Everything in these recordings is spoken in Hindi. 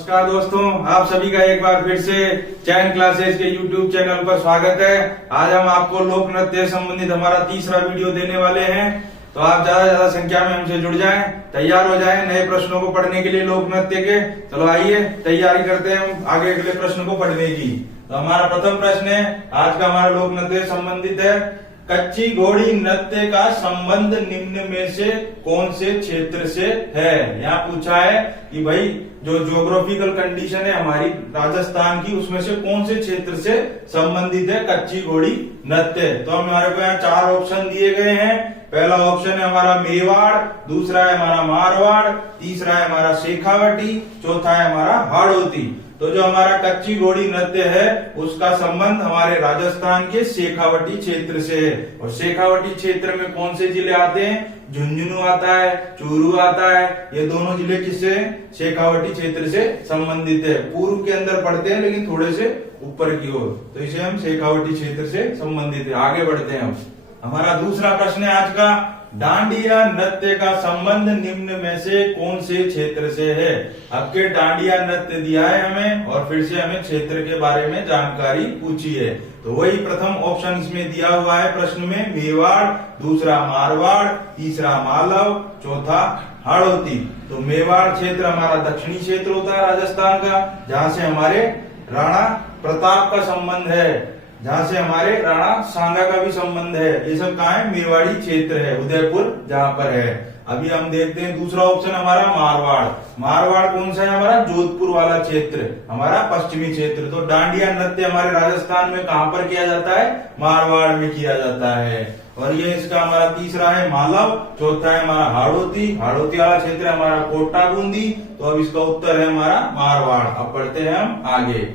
नमस्कार दोस्तों, आप सभी का एक बार फिर से चैन क्लासेस के YouTube चैनल पर स्वागत है। आज हम आपको लोक नृत्य संबंधित हमारा तीसरा वीडियो देने वाले हैं, तो आप ज्यादा से ज्यादा संख्या में हमसे जुड़ जाएं, तैयार हो जाएं नए प्रश्नों को पढ़ने के लिए लोक नृत्य के। चलो आइए तैयारी करते हैं हम आगे अगले प्रश्न को पढ़ने की। तो हमारा प्रथम प्रश्न है, आज का हमारा लोक नृत्य संबंधित है, कच्ची घोड़ी नृत्य का संबंध निम्न में से कौन से क्षेत्र से है। यहाँ पूछा है कि भाई जो ज्योग्राफिकल कंडीशन है हमारी राजस्थान की, उसमें से कौन से क्षेत्र से संबंधित है कच्ची घोड़ी नृत्य। तो हमारे को यहाँ चार ऑप्शन दिए गए हैं। पहला ऑप्शन है हमारा मेवाड़, दूसरा है हमारा मारवाड़, तीसरा है हमारा शेखावटी, चौथा है हमारा हाड़ौती। तो जो हमारा कच्ची घोड़ी नृत्य है उसका संबंध हमारे राजस्थान के शेखावटी क्षेत्र से है। और शेखावटी क्षेत्र में कौन से जिले आते हैं, झुंझुनू आता है, चूरू आता है। ये दोनों जिले किससे, शेखावटी क्षेत्र से संबंधित है। पूर्व के अंदर पड़ते हैं लेकिन थोड़े से ऊपर की ओर, तो इसे हम शेखावटी क्षेत्र से संबंधित है। आगे बढ़ते हैं। हमारा दूसरा प्रश्न है आज का, डांडिया नृत्य का संबंध निम्न में से कौन से क्षेत्र से है। आपके डांडिया नृत्य दिया है हमें और फिर से हमें क्षेत्र के बारे में जानकारी पूछी है। तो वही प्रथम ऑप्शन इसमें दिया हुआ है प्रश्न में, मेवाड़, दूसरा मारवाड़, तीसरा मालव, चौथा हाड़ौती। तो मेवाड़ क्षेत्र हमारा दक्षिणी क्षेत्र होता है राजस्थान का, जहाँ से हमारे राणा प्रताप का संबंध है, जहाँ से हमारे राणा सांगा का भी संबंध है। ये सब कहाँ है, मेवाड़ी क्षेत्र है, उदयपुर जहाँ पर है। अभी हम देखते हैं दूसरा ऑप्शन हमारा मारवाड़। मारवाड़ कौन सा है, हमारा जोधपुर वाला क्षेत्र, हमारा पश्चिमी क्षेत्र। तो डांडिया नृत्य हमारे राजस्थान में कहाँ पर किया जाता है, मारवाड़ में किया जाता है। और ये इसका हमारा तीसरा है मालव, चौथा है हमारा हाड़ौती। हाड़ौती वाला क्षेत्र है हमारा कोटा बूंदी। तो अब इसका उत्तर है हमारा मारवाड़। अब पढ़ते हैं हम आगे।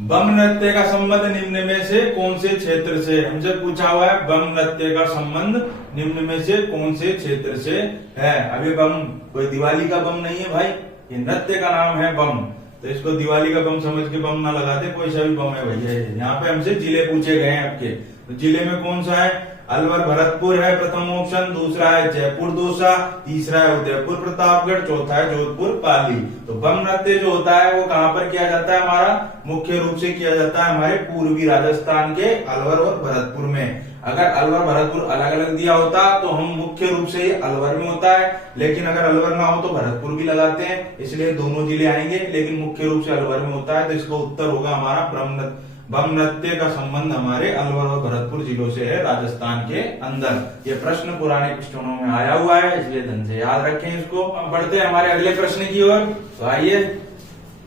बम नृत्य का संबंध निम्न में से कौन से क्षेत्र से, हमसे पूछा हुआ है बम नृत्य का संबंध निम्न में से कौन से क्षेत्र से है। अभी बम कोई दिवाली का बम नहीं है भाई, ये नृत्य का नाम है बम। तो इसको दिवाली का बम समझ के बम ना लगाते, कोई सा भी बम है भैया। यहाँ पे हमसे जिले पूछे गए हैं आपके, तो जिले में कौन सा है, अलवर भरतपुर है प्रथम ऑप्शन, दूसरा है जयपुर दौसा, तीसरा है उदयपुर प्रतापगढ़, चौथा है जोधपुर पाली। तो बम नृत्य जो होता है वो कहाँ पर किया जाता है, हमारा मुख्य रूप से किया जाता है हमारे पूर्वी राजस्थान के अलवर और भरतपुर में। अगर अलवर भरतपुर अलग अलग दिया होता तो हम मुख्य रूप से ये अलवर में होता है, लेकिन अगर अलवर ना हो तो भरतपुर भी लगाते हैं, इसलिए दोनों जिले आएंगे, लेकिन मुख्य रूप से अलवर में होता है। तो इसका उत्तर होगा हमारा बम नृत्य का संबंध हमारे अलवर और भरतपुर जिलों से है राजस्थान के अंदर। ये प्रश्न पुराने क्वेश्चनों में आया हुआ है, इसलिए ध्यान से याद रखें इसको। अब बढ़ते हैं हमारे अगले प्रश्न की ओर। तो आइए,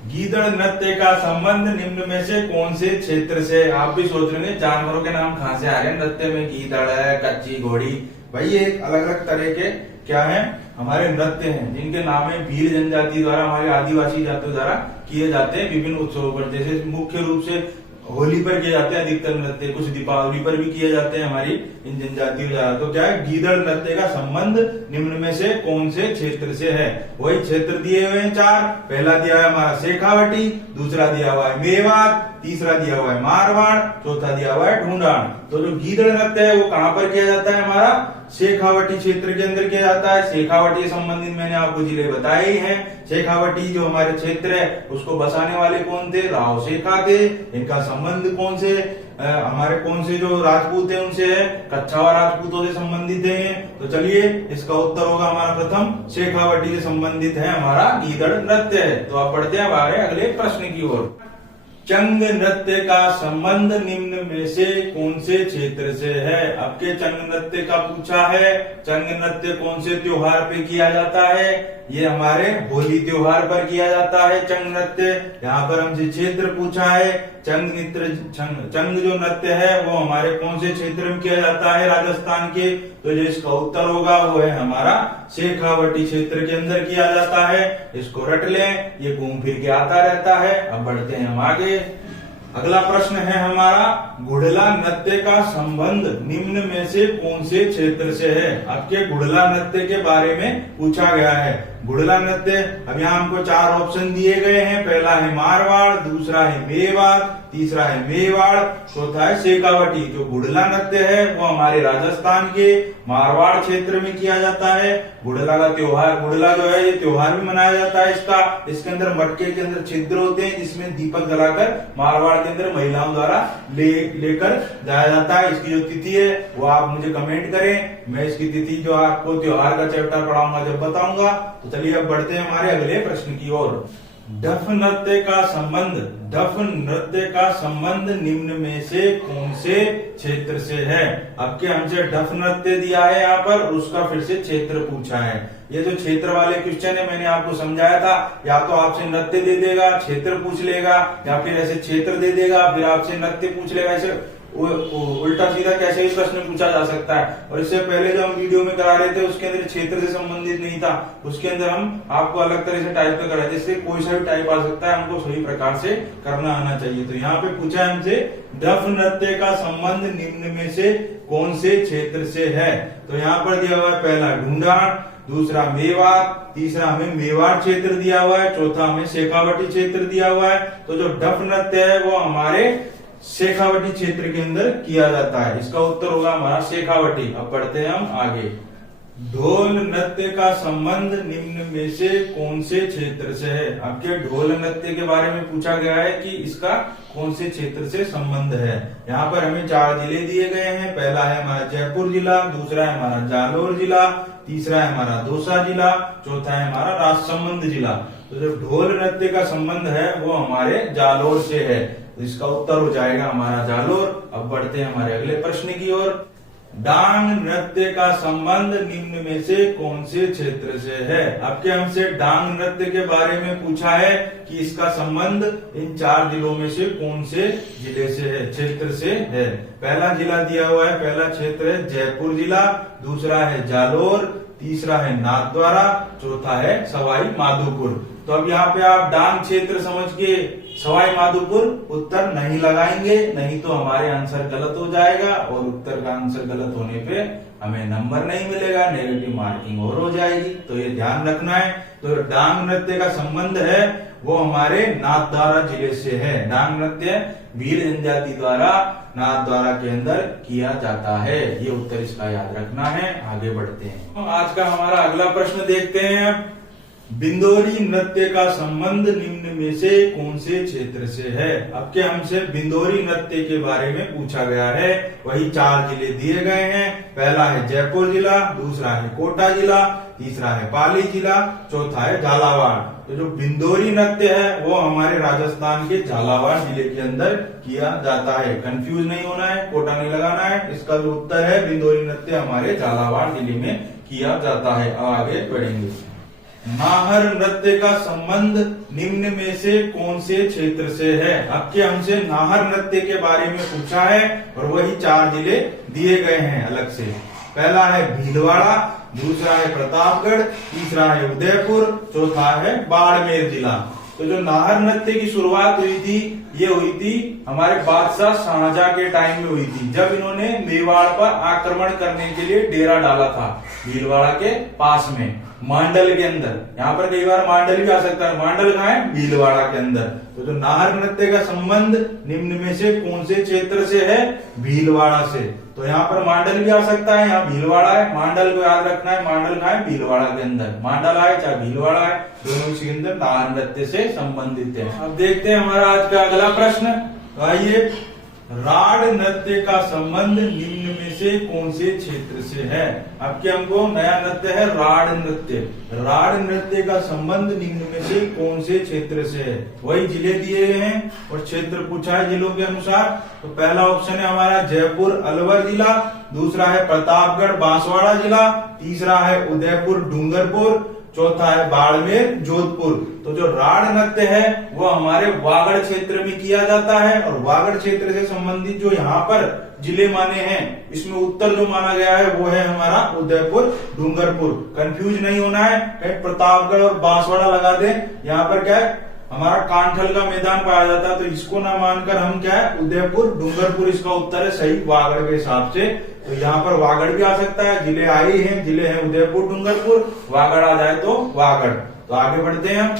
गीदड़ नृत्य का संबंध निम्न में से कौन से क्षेत्र से। आप भी सोच रहे हैं जानवरों के नाम कहाँ से आ रहे हैं नृत्य में, गीदड़ है, कच्ची घोड़ी। भाई ये एक अलग अलग तरह के क्या है, हमारे नृत्य हैं जिनके नाम है भील जनजाति द्वारा, हमारे आदिवासी जातियों द्वारा किए जाते हैं विभिन्न उत्सवों पर। जैसे मुख्य रूप से होली पर किए जाते हैं अधिकतर नृत्य, कुछ दीपावली पर भी किए जाते हैं हमारी इन जनजातियों द्वारा। तो क्या है, गीदड़ नृत्य का संबंध निम्न में से कौन से क्षेत्र से है। वही क्षेत्र दिए हुए हैं चार। पहला दिया है हमारा शेखावटी, दूसरा दिया हुआ है मेवाड़, तीसरा दिया हुआ है मारवाड़, चौथा दिया हुआ है ढूंढान। तो जो गीदड़ नृत्य है वो कहाँ पर किया जाता है, हमारा शेखावटी क्षेत्र के अंदर किया जाता है। शेखावटी संबंधित मैंने आपको जिले बताए ही हैं। शेखावटी जो हमारे क्षेत्र है उसको बसाने वाले कौन थे, राव शेखा थे। इनका संबंध कौन से, हमारे कौन से जो राजपूत है उनसे है, कच्छावा राजपूतों से संबंधित है। तो चलिए इसका उत्तर होगा हमारा प्रथम शेखावटी से संबंधित है हमारा गीदड़ नृत्य है। तो आप पढ़ते हैं हमारे अगले प्रश्न की ओर। चंग नृत्य का संबंध निम्न में से कौन से क्षेत्र से है। आपके चंग नृत्य का पूछा है, चंग नृत्य कौन से त्योहार पे किया जाता है। ये हमारे होली त्योहार पर किया जाता है चंग नृत्य। यहाँ पर हमसे क्षेत्र पूछा है, चंग जो नृत्य है वो हमारे कौन से क्षेत्र में किया जाता है राजस्थान के। तो जो इसका उत्तर होगा वो है हमारा शेखावटी क्षेत्र के अंदर किया जाता है। इसको रट लें, ये घूम फिर के आता रहता है। अब बढ़ते हैं हम आगे। अगला प्रश्न है हमारा, गुड़ला नृत्य का संबंध निम्न में से कौन से क्षेत्र से है। आपके गुड़ला नृत्य के बारे में पूछा गया है। गुड़ला नृत्य अब यहाँ हमको चार ऑप्शन दिए गए हैं। पहला है मारवाड़, दूसरा है मेवाड़, तीसरा है मेवाड़, चौथा है शेखावटी। जो बुड़ला नृत्य है वो हमारे राजस्थान के मारवाड़ क्षेत्र में किया जाता है। बुड़ला का त्योहार, बुड़ला जो है ये त्योहार भी मनाया जाता है इसके अंदर मटके के अंदर छिद्र होते हैं जिसमें दीपक जलाकर मारवाड़ के अंदर महिलाओं द्वारा लेकर जाया जाता है। इसकी जो तिथि है वो आप मुझे कमेंट करें, मैं इसकी तिथि जो आपको त्योहार का चैप्टर पढ़ाऊंगा जब बताऊंगा। तो चलिए अब बढ़ते हैं हमारे अगले प्रश्न की ओर। डफ नृत्य का संबंध निम्न में से कौन से क्षेत्र से है? आपके हमसे डफ नृत्य दिया है यहाँ पर और उसका फिर से क्षेत्र पूछा है। ये जो क्षेत्र वाले क्वेश्चन है मैंने आपको समझाया था, या तो आपसे नृत्य दे देगा, क्षेत्र पूछ लेगा, या फिर ऐसे क्षेत्र दे देगा फिर आपसे नृत्य पूछ लेगा। ऐसे उल्टा सीधा कैसे भी प्रश्न पूछा जा सकता है। और इससे पहले जो हम वीडियो में करा रहे थे उसके अंदर क्षेत्र से संबंधित नहीं था, उसके अंदर हम आपको अलग तरह से टाइप कराए थे। इससे कोई सा भी टाइप आ सकता है, हमको सही प्रकार से करना आना चाहिए। तो यहाँ पे पूछा है हमसे डफ नृत्य का संबंध निम्न में से कौन से क्षेत्र से है? तो यहाँ पर दिया हुआ है पहला ढूंढान, दूसरा मेवाड़, तीसरा हमें मेवाड़ क्षेत्र दिया हुआ है, चौथा हमें शेखावटी क्षेत्र दिया हुआ है। तो जो डफ नृत्य है वो हमारे शेखावटी क्षेत्र के अंदर किया जाता है। इसका उत्तर होगा हमारा शेखावटी। अब पढ़ते हैं हम आगे। ढोल नृत्य का संबंध निम्न में से कौन से क्षेत्र से है? आपके ढोल नृत्य के बारे में पूछा गया है कि इसका कौन से क्षेत्र से संबंध है। यहाँ पर हमें 4 जिले दिए गए हैं। पहला है हमारा जयपुर जिला, दूसरा है हमारा जालोर जिला, तीसरा है हमारा दौसा जिला, चौथा है हमारा राजसमंद जिला। तो जो ढोल नृत्य का संबंध है वो हमारे जालोर से है, तो इसका उत्तर हो जाएगा हमारा जालोर। अब बढ़ते हैं हमारे अगले प्रश्न की ओर। डांग नृत्य का संबंध निम्न में से कौन से क्षेत्र से है? आपके हमसे डांग नृत्य के बारे में पूछा है कि इसका संबंध इन 4 जिलों में से कौन से जिले से है, क्षेत्र से है। पहला जिला दिया हुआ है, पहला क्षेत्र है जयपुर जिला, दूसरा है जालोर, तीसरा है नाथद्वारा, चौथा है सवाई माधोपुर। तो अब यहाँ पे आप डांग क्षेत्र समझ के सवाई माधोपुर उत्तर नहीं लगाएंगे, नहीं तो हमारे आंसर गलत हो जाएगा और उत्तर का आंसर गलत होने पे हमें नंबर नहीं मिलेगा, नेगेटिव मार्किंग और हो जाएगी। तो ये ध्यान रखना है। तो डांग नृत्य का संबंध है वो हमारे नाथद्वारा जिले से है। डांग नृत्य भील जनजाति द्वारा नाथद्वारा के अंदर किया जाता है। ये उत्तर इसका याद रखना है। आगे बढ़ते हैं। आज का हमारा अगला प्रश्न देखते हैं। बिंदोरी नृत्य का संबंध निम्न में से कौन से क्षेत्र से है? आपके हमसे बिंदोरी नृत्य के बारे में पूछा गया है। वही 4 जिले दिए गए हैं। पहला है जयपुर जिला, दूसरा है कोटा जिला, तीसरा है पाली जिला, चौथा है झालावाड़। तो जो बिंदोरी नृत्य है वो हमारे राजस्थान के झालावाड़ जिले के अंदर किया जाता है। कंफ्यूज नहीं होना है, कोटा नहीं लगाना है। इसका जो उत्तर है बिंदोरी नृत्य हमारे झालावाड़ जिले में किया जाता है। आगे बढ़ेंगे। नाहर नृत्य का संबंध निम्न में से कौन से क्षेत्र से है? आपके हमसे नाहर नृत्य के बारे में पूछा है और वही 4 जिले दिए गए हैं अलग से। पहला है भीलवाड़ा, दूसरा है प्रतापगढ़, तीसरा है उदयपुर, चौथा है बाड़मेर जिला। तो जो नाहर नृत्य की शुरुआत हुई थी ये हुई थी हमारे बादशाह शाहजहां के टाइम में हुई थी, जब इन्होंने मेवाड़ पर आक्रमण करने के लिए डेरा डाला था भीलवाड़ा के पास में, मांडल के अंदर। यहाँ पर कई बार मांडल भी आ सकता है। मांडल कहाँ है? भीलवाड़ा के अंदर। तो जो नाहर नृत्य का संबंध निम्न में से कौन से क्षेत्र से है? भीलवाड़ा से। तो यहाँ पर मांडल भी आ सकता है, यहाँ भीलवाड़ा है। मांडल को याद रखना है, मांडल कहाँ है? भीलवाड़ा के अंदर। मांडल आए चाहे भीलवाड़ा है, दोनों इसी के अंदर नाहर नृत्य से संबंधित है। अब देखते हैं हमारा आज का अगला प्रश्न। तो आइए, राड नृत्य का संबंध निम्न में से कौन से क्षेत्र से है? आपके हमको नया नृत्य है राड नृत्य। राड नृत्य का संबंध निम्न में से कौन से क्षेत्र से है? वही जिले दिए गए हैं और क्षेत्र पूछा है जिलों के अनुसार। तो पहला ऑप्शन है हमारा जयपुर अलवर जिला, दूसरा है प्रतापगढ़ बांसवाड़ा जिला, तीसरा है उदयपुर डूंगरपुर, चौथा है बाड़मेर जोधपुर। तो जो राड नृत्य है वो हमारे वागड़ क्षेत्र में किया जाता है और वागड़ क्षेत्र से संबंधित जो यहाँ पर जिले माने हैं इसमें उत्तर जो माना गया है वो है हमारा उदयपुर डूंगरपुर। कंफ्यूज नहीं होना है, कहीं प्रतापगढ़ और बांसवाड़ा लगा दे। यहाँ पर क्या है हमारा कांठल का मैदान पाया जाता है, तो इसको ना मानकर हम क्या है उदयपुर डूंगरपुर इसका उत्तर है सही वागड़ के हिसाब से। तो यहाँ पर वागड़ भी आ सकता है, जिले आए हैं, जिले हैं उदयपुर डूंगरपुर, वागड़ आ जाए तो वागड़। तो आगे बढ़ते हैं हम।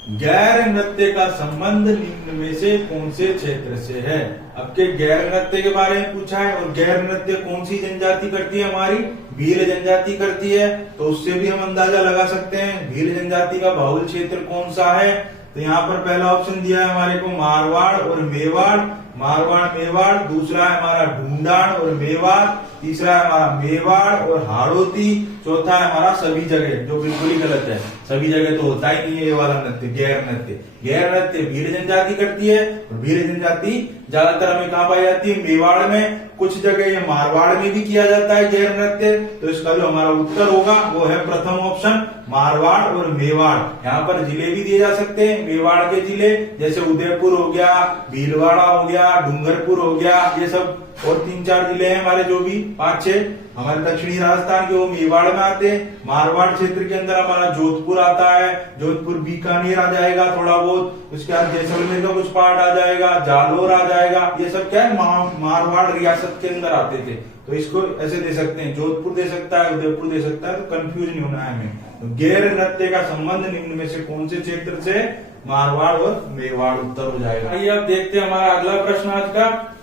गैर नृत्य का संबंध निम्न में से कौन से क्षेत्र से है। अब के गैर नृत्य के बारे में पूछा है, और गैर नृत्य कौन सी जनजाति करती है, हमारी भील जनजाति करती है। तो उससे भी हम अंदाजा लगा सकते हैं भील जनजाति का बाहुल क्षेत्र कौन सा है। तो यहाँ पर पहला ऑप्शन दिया है हमारे को मारवाड़ और मेवाड़, मारवाड़ मेवाड़। दूसरा है हमारा ढूंढाड़ और मेवाड़। तीसरा है हमारा मेवाड़ और हाड़ौती। चौथा है हमारा सभी जगह, जो बिल्कुल ही गलत है। सभी जगह तो होता ही नहीं है ये वाला नृत्य, गैर नृत्य। गैर नृत्य भील जनजाति करती है, और भील जनजाति ज्यादातर हमें कहाँ पाई जाती है, मेवाड़ में। कुछ जगह ये मारवाड़ में भी किया जाता है गैर नृत्य। तो इसका जो हमारा उत्तर होगा वो है प्रथम ऑप्शन, मारवाड़ और मेवाड़। यहाँ पर जिले भी दिए जा सकते हैं, मेवाड़ के जिले जैसे उदयपुर हो गया, भीलवाड़ा हो गया, डूंगरपुर हो गया, ये सब। और 3-4 जिले हैं हमारे, जो भी 5-6 हमारे दक्षिणी राजस्थान के, वो मेवाड़ में आते हैं। मारवाड़ क्षेत्र के अंदर हमारा जोधपुर आता है, जोधपुर बीकानेर आ जाएगा थोड़ा बहुत। उसके बाद जैसलमेर का कुछ पार्ट आ जाएगा, जालोर आ जाएगा। ये सब क्या है, मारवाड़ रियासत के अंदर आते थे। तो इसको ऐसे दे सकते हैं, जोधपुर दे सकता है, उदयपुर दे सकता है, तो कंफ्यूज नहीं होना है हमें। तो गैर नृत्य का संबंध निम्न में से कौन से क्षेत्र से, मारवाड़ और मेवाड़ उत्तर हो जाएगा। आइए अब देखते हैं हमारा अगला प्रश्न आज का।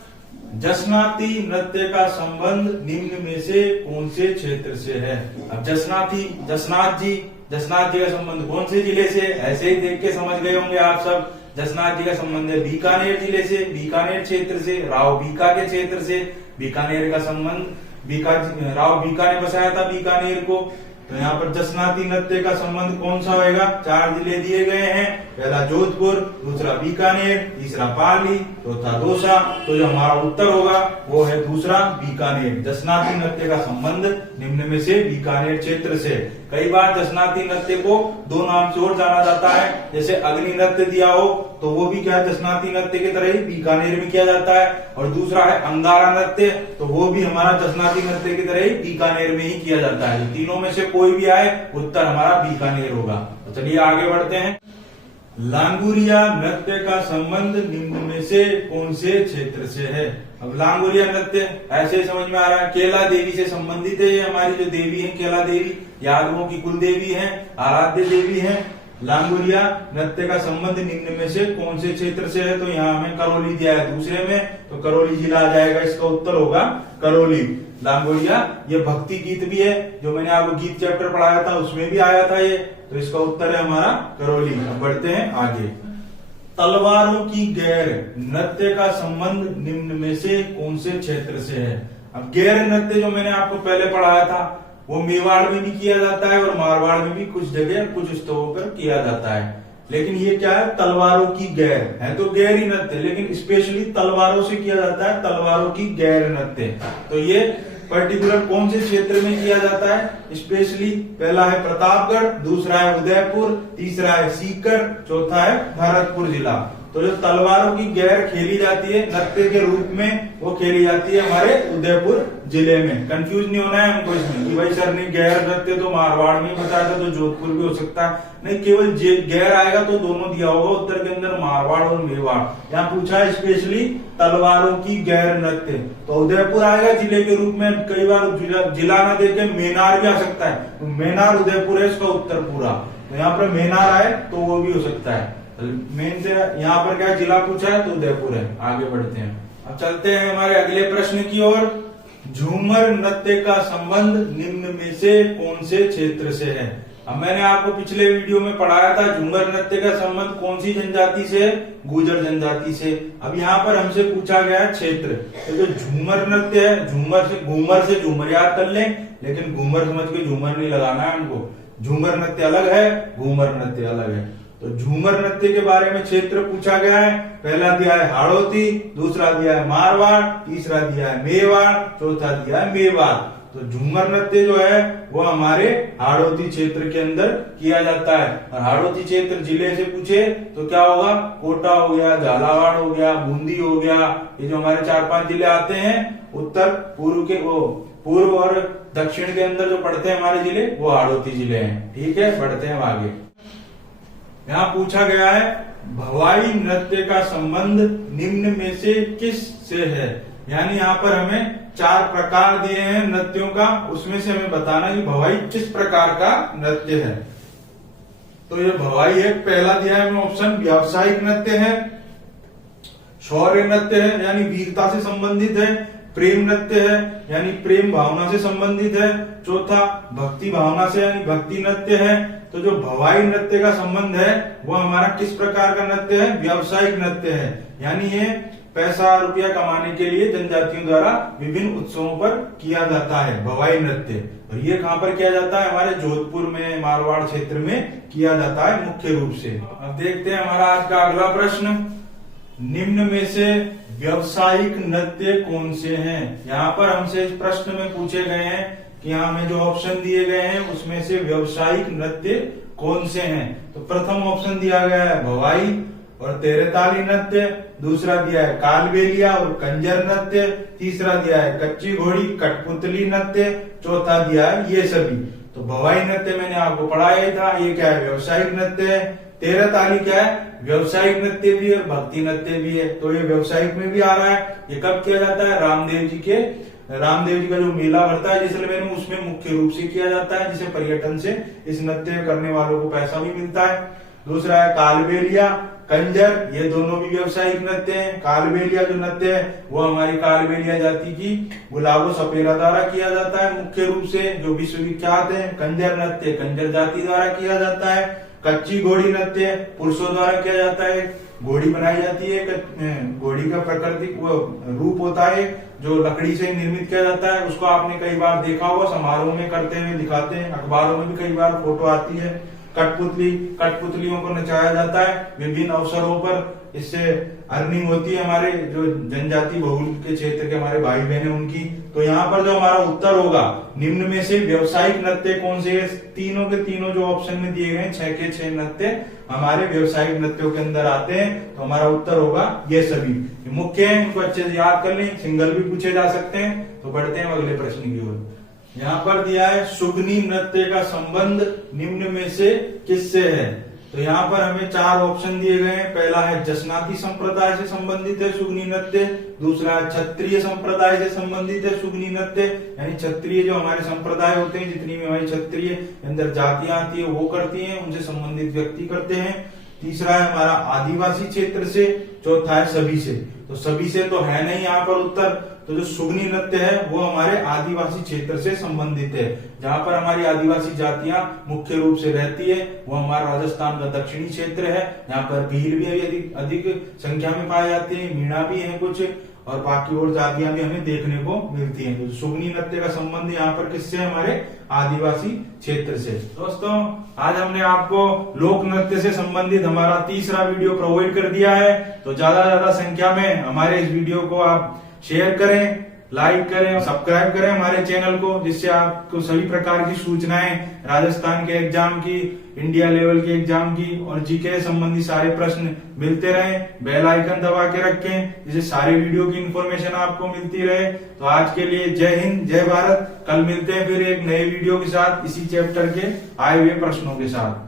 जसनाती नृत्य का संबंध निम्न में से कौन से क्षेत्र से है। अब जसनाथ जी का संबंध कौन से जिले से, ऐसे ही देख के समझ गए होंगे आप सब। जसनाथ जी का संबंध है बीकानेर जिले से, बीकानेर क्षेत्र से, राव बीका के क्षेत्र से। बीकानेर का संबंध राव बीका ने बसाया था बीकानेर को। तो यहाँ पर जसनाती नृत्य का संबंध कौन सा होगा, 4 जिले दिए गए हैं। पहला जोधपुर, दूसरा बीकानेर, तीसरा पाली, चौथा दौसा। तो जो हमारा उत्तर होगा वो है दूसरा, बीकानेर। जसनाती नृत्य का संबंध निम्न में से बीकानेर क्षेत्र से। कई बार जसनाती नृत्य को 2 नाम से और जाना जाता है, जैसे अग्नि नृत्य दिया हो तो वो भी क्या है, जसनाती नृत्य की तरह ही बीकानेर में किया जाता है। और दूसरा है अंगारा नृत्य, तो वो भी हमारा जसनाती नृत्य की तरह ही बीकानेर में ही किया जाता है। तीनों में से कोई भी आए, उत्तर हमारा बीकानेर होगा। तो चलिए आगे बढ़ते हैं। लांगुरिया नृत्य का संबंध निम्न में से कौन से क्षेत्र से है। अब लांगुरिया नृत्य ऐसे समझ में आ रहा है, केला देवी से संबंधित है। ये हमारी जो देवी है केला देवी, यादवों की कुल देवी है, आराध्य देवी है। लांगुरिया नृत्य का संबंध निम्न में से कौन से क्षेत्र से है। तो यहाँ हमें करौली दिया है दूसरे में, तो करौली जिला आ जाएगा, इसका उत्तर होगा करौली। लांगुरिया ये भक्ति गीत भी है, जो मैंने आपको गीत चैप्टर पढ़ाया था उसमें भी आया था ये। तो इसका उत्तर है हमारा करौली। अब बढ़ते हैं आगे। तलवारों की गैर नृत्य का संबंध निम्न में से कौन से क्षेत्र से है। अब गैर नृत्य जो मैंने आपको पहले पढ़ाया था वो मेवाड़ में भी किया जाता है, और मारवाड़ में भी कुछ जगह कुछ स्तरों पर किया जाता है। लेकिन ये क्या है, तलवारों की गैर है। तो गैर ही नृत्य, लेकिन स्पेशली तलवारों से किया जाता है, तलवारों की गैर नृत्य। तो ये पर्टिकुलर कौन से क्षेत्र में किया जाता है, स्पेशली पहला है प्रतापगढ़, दूसरा है उदयपुर, तीसरा है सीकर, चौथा है भरतपुर जिला। तो जो तलवारों की गैर खेली जाती है नृत्य के रूप में, वो खेली जाती है हमारे उदयपुर जिले में। कंफ्यूज नहीं होना है हमको इसमें कि भाई सर ने गैर नृत्य तो मारवाड़ में बताया था, तो जोधपुर भी हो सकता है। नहीं, केवल गैर आएगा तो दोनों दिया होगा उत्तर के अंदर, मारवाड़ और मेवाड़। यहाँ पूछा है स्पेशली तलवारों की गैर नृत्य, तो उदयपुर आएगा जिले के रूप में। कई बार जिला ना देके मेनार भी आ सकता है, तो मेनार उदयपुर है इसका उत्तर पूरा। तो यहाँ पर मेनार आए तो वो भी हो सकता है। मेन से यहाँ पर क्या जिला पूछा है, तो उदयपुर है। आगे बढ़ते हैं, अब चलते हैं हमारे अगले प्रश्न की ओर। झूमर नृत्य का संबंध निम्न में से कौन से क्षेत्र से है। अब मैंने आपको पिछले वीडियो में पढ़ाया था झूमर नृत्य का संबंध कौन सी जनजाति से, गुर्जर जनजाति से। अब यहाँ पर हमसे पूछा गया है क्षेत्र। तो जो झूमर नृत्य है, घूमर से झूमर याद कर लें, लेकिन घूमर समझ के झूमर नहीं लगाना है हमको। झूमर नृत्य अलग है, घूमर नृत्य अलग है। तो झूमर नृत्य के बारे में क्षेत्र पूछा गया है। पहला दिया है हाड़ौती, दूसरा दिया है मारवाड़, तीसरा दिया है मेवाड़, चौथा दिया है मेवाड़। तो झूमर नृत्य जो है वो हमारे हाड़ौती क्षेत्र के अंदर किया जाता है। और हाड़ौती क्षेत्र जिले से पूछे तो क्या होगा, कोटा हो गया, झालावाड़ हो गया, बूंदी हो गया। ये जो हमारे 4-5 जिले आते हैं उत्तर पूर्व और दक्षिण के अंदर जो पड़ते हैं हमारे जिले, वो हाड़ौती जिले हैं। ठीक है, बढ़ते हैं आगे। यहाँ पूछा गया है भवाई नृत्य का संबंध निम्न में से किस से है। यानी यहाँ पर हमें 4 प्रकार दिए हैं नृत्यों का, उसमें से हमें बताना कि भवाई किस प्रकार का नृत्य है। तो ये भवाई है, पहला दिया है हमें ऑप्शन। व्यावसायिक नृत्य है, शौर्य नृत्य है यानी वीरता से संबंधित है, प्रेम नृत्य है यानी प्रेम भावना से संबंधित है, चौथा भक्ति भावना से यानी भक्ति नृत्य है। तो जो भवाई नृत्य का संबंध है वो हमारा किस प्रकार का नृत्य है? व्यावसायिक नृत्य है, यानी ये पैसा रुपया कमाने के लिए जनजातियों द्वारा विभिन्न उत्सवों पर किया जाता है भवाई नृत्य। और ये कहाँ पर किया जाता है? हमारे जोधपुर में, मारवाड़ क्षेत्र में किया जाता है मुख्य रूप से। अब देखते हैं हमारा आज का अगला प्रश्न, निम्न में से व्यावसायिक नृत्य कौन से हैं? यहाँ पर हमसे इस प्रश्न में पूछे गए हैं कि यहाँ हमें जो ऑप्शन दिए गए हैं उसमें से व्यावसायिक नृत्य कौन से हैं। तो प्रथम ऑप्शन दिया गया है भवाई और तेरेताली नृत्य, दूसरा दिया है कालबेलिया और कंजर नृत्य, तीसरा दिया है कच्ची घोड़ी कठपुतली नृत्य, चौथा दिया है ये सभी। तो भवाई नृत्य मैंने आपको पढ़ाया ही था, ये क्या है? व्यावसायिक नृत्य है। तेरेताली क्या है? व्यावसायिक नृत्य भी है, भक्ति नृत्य भी है, तो ये व्यावसायिक में भी आ रहा है। ये कब किया जाता है? रामदेव जी का जो मेला भरता है जैसलमेर में, उसमें मुख्य रूप से किया जाता है, जिसे पर्यटन से इस नृत्य करने वालों को पैसा भी मिलता है। दूसरा है कालबेलिया, कंजर, ये दोनों भी व्यावसायिक नृत्य हैं। कालबेलिया जो नृत्य है वो हमारी कालबेलिया जाति की गुलाबो सपेरा द्वारा किया जाता है मुख्य रूप से, जो विश्वविख्यात है। कंजर नृत्य कंजर जाति द्वारा किया जाता है। कच्ची घोड़ी नृत्य पुरुषों द्वारा किया जाता है, घोड़ी बनाई जाती है, घोड़ी का प्राकृतिक रूप होता है जो लकड़ी से निर्मित किया जाता है, उसको आपने कई बार देखा होगा, समारोह में करते हुए दिखाते हैं, अखबारों में भी कई बार फोटो आती है। कठपुतलियों को नचाया जाता है विभिन्न अवसरों पर, इससे अर्निंग होती है हमारे जो जनजाति बहुल के क्षेत्र के हमारे भाई बहन हैं उनकी। तो यहाँ पर जो हमारा उत्तर होगा, निम्न में से व्यावसायिक नृत्य कौन से है? तीनों के तीनों जो ऑप्शन में दिए गए 6 के 6 नृत्य हमारे व्यावसायिक नृत्यों के अंदर आते हैं। तो हमारा उत्तर होगा ये सभी। मुख्य है, इनको अच्छे से याद कर लें, सिंगल भी पूछे जा सकते हैं। तो बढ़ते हैं अगले प्रश्न की ओर। यहाँ पर दिया है सुगनी नृत्य का संबंध निम्न में से किससे है? तो यहाँ पर हमें 4 ऑप्शन दिए गए हैं। पहला है जसनाती संप्रदाय से संबंधित है सुगनी नृत्य, दूसरा है क्षत्रिय संप्रदाय से संबंधित है सुगनी नृत्य, यानी क्षत्रिय जो हमारे संप्रदाय होते हैं, जितनी भी हमारी क्षत्रिय अंदर जातियां आती है वो करती हैं, उनसे संबंधित व्यक्ति करते हैं। तीसरा है हमारा आदिवासी क्षेत्र से, चौथा है सभी से। तो सभी से तो है नहीं यहाँ पर उत्तर, तो जो सुगनी नृत्य है वो हमारे आदिवासी क्षेत्र से संबंधित है, जहाँ पर हमारी आदिवासी जातियां मुख्य रूप से रहती है वो हमारा राजस्थान का दक्षिणी क्षेत्र है। यहाँ पर भील भी अधिक संख्या में पाए जाते हैं, मीणा भी है कुछ, और बाकी और जातियां भी हमें देखने को मिलती हैं। तो सुगनी नृत्य का संबंध यहाँ पर किससे? हमारे आदिवासी क्षेत्र से। दोस्तों आज हमने आपको लोक नृत्य से संबंधित हमारा तीसरा वीडियो प्रोवाइड कर दिया है। तो ज्यादा संख्या में हमारे इस वीडियो को आप शेयर करें, लाइक करें, सब्सक्राइब करें हमारे चैनल को, जिससे आपको सभी प्रकार की सूचनाएं राजस्थान के एग्जाम की, इंडिया लेवल के एग्जाम की और जीके संबंधी सारे प्रश्न मिलते रहें। बेल आइकन दबा के रखें जिससे सारे वीडियो की इंफॉर्मेशन आपको मिलती रहे। तो आज के लिए जय हिंद, जय भारत। कल मिलते हैं फिर एक नए वीडियो के साथ, इसी चैप्टर के आए हुए प्रश्नों के साथ।